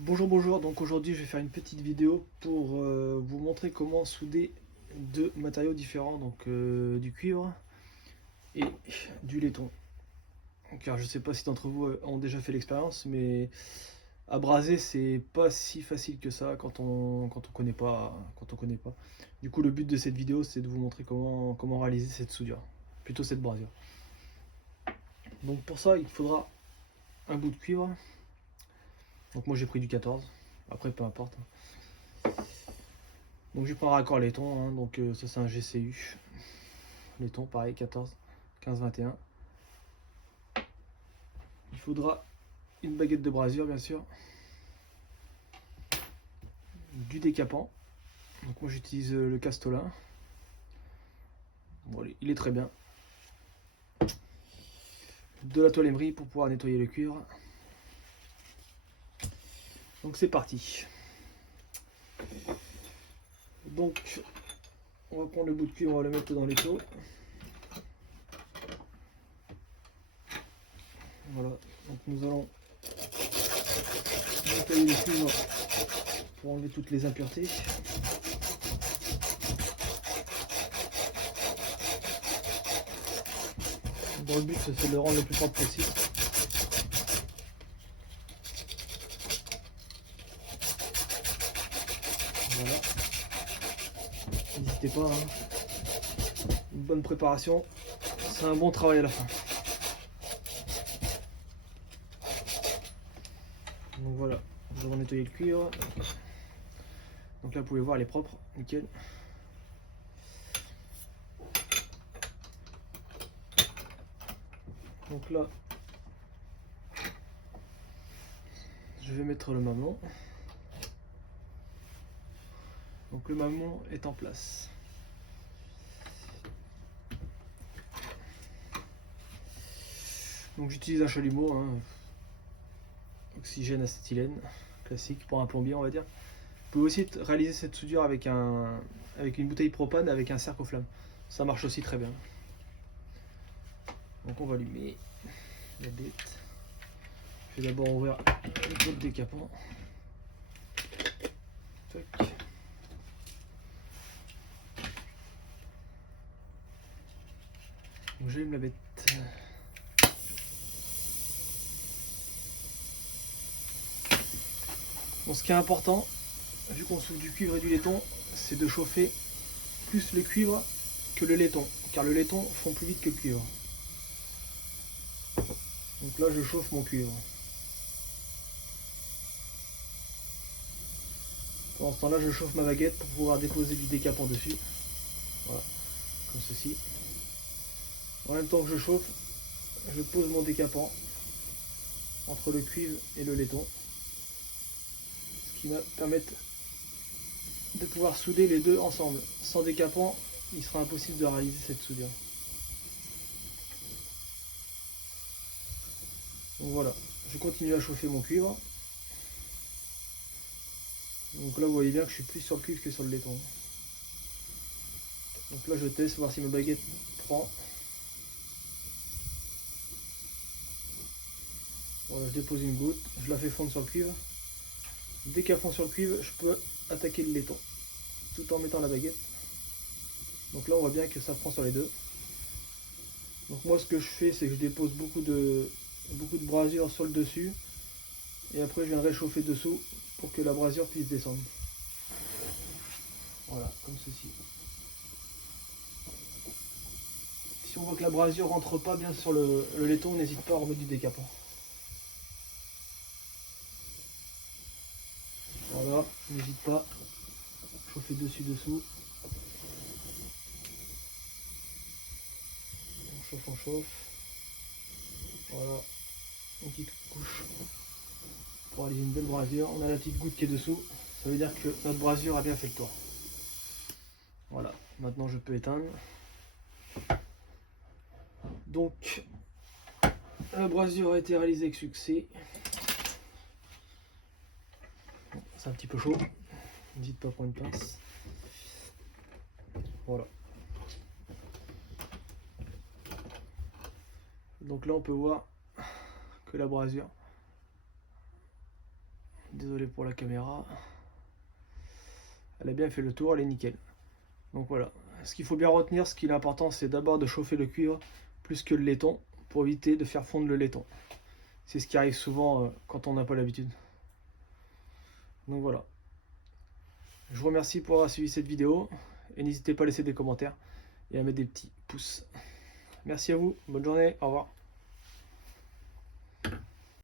Bonjour, donc aujourd'hui je vais faire une petite vidéo pour vous montrer comment souder deux matériaux différents, donc du cuivre et du laiton. Car je sais pas si d'entre vous ont déjà fait l'expérience, mais abraser c'est pas si facile que ça quand on connaît pas. Du coup le but de cette vidéo c'est de vous montrer comment réaliser cette soudure, plutôt cette brasure. Donc pour ça il faudra un bout de cuivre. Donc moi j'ai pris du 14, après peu importe. Donc je prends un raccord laiton, hein, donc ça c'est un GCU. Laiton pareil, 14, 15, 21. Il faudra une baguette de brasure bien sûr, du décapant. Donc moi j'utilise le Castola. Bon, il est très bien. De la toile émery pour pouvoir nettoyer le cuivre. Donc c'est parti. Donc on va prendre le bout de cuivre, on va le mettre dans l'étau. Voilà, donc nous allons nettoyer le cuivre pour enlever toutes les impuretés. Dans le but c'est de le rendre le plus propre possible. Voilà. N'hésitez pas, hein. Une bonne préparation, c'est un bon travail à la fin. Donc voilà, nous avons nettoyé le cuivre. Donc là vous pouvez voir, elle est propre, nickel. Donc là, je vais mettre le mamelon. Donc le mamelon est en place. Donc j'utilise un chalumeau, hein, oxygène acétylène, classique pour un plombier on va dire. Vous pouvez aussi réaliser cette soudure avec une bouteille propane avec un cercle aux flammes. Ça marche aussi très bien. Donc on va allumer la bête. Je vais d'abord ouvrir le pot de décapant. Tac. Donc j'allume la bête. Bon, ce qui est important, vu qu'on soude du cuivre et du laiton, c'est de chauffer plus le cuivre que le laiton, car le laiton fond plus vite que le cuivre. Donc là je chauffe mon cuivre. Pendant ce temps-là, je chauffe ma baguette pour pouvoir déposer du décapant dessus. Voilà, comme ceci. En même temps que je chauffe, je pose mon décapant entre le cuivre et le laiton, ce qui va permettre de pouvoir souder les deux ensemble. Sans décapant, il sera impossible de réaliser cette soudure. Donc voilà, je continue à chauffer mon cuivre. Donc là vous voyez bien que je suis plus sur le cuivre que sur le laiton. Donc là je teste, voir si ma baguette prend. Voilà, je dépose une goutte, je la fais fondre sur le cuivre. Dès qu'elle fond sur le cuivre, je peux attaquer le laiton, tout en mettant la baguette. Donc là on voit bien que ça prend sur les deux. Donc moi ce que je fais, c'est que je dépose beaucoup de brasure sur le dessus. Et après je viens réchauffer dessous pour que la brasure puisse descendre. Voilà, comme ceci. Si on voit que la brasure rentre pas bien sur le laiton, n'hésite pas à remettre du décapant. Voilà, n'hésite pas, chauffer dessus dessous. On chauffe. Voilà, une petite couche pour réaliser une belle brasure. On a la petite goutte qui est dessous, ça veut dire que notre brasure a bien fait le tour. Voilà, maintenant je peux éteindre. Donc, la brasure a été réalisée avec succès. C'est un petit peu chaud, n'hésite pas à prendre une pince. Voilà. Donc là on peut voir que la brasure Désolé pour la caméra. Elle a bien fait le tour, elle est nickel. Donc voilà. Ce qu'il faut bien retenir, ce qui est important, c'est d'abord de chauffer le cuivre plus que le laiton pour éviter de faire fondre le laiton. C'est ce qui arrive souvent quand on n'a pas l'habitude. Donc voilà. Je vous remercie pour avoir suivi cette vidéo et n'hésitez pas à laisser des commentaires et à mettre des petits pouces. Merci à vous, bonne journée, au revoir.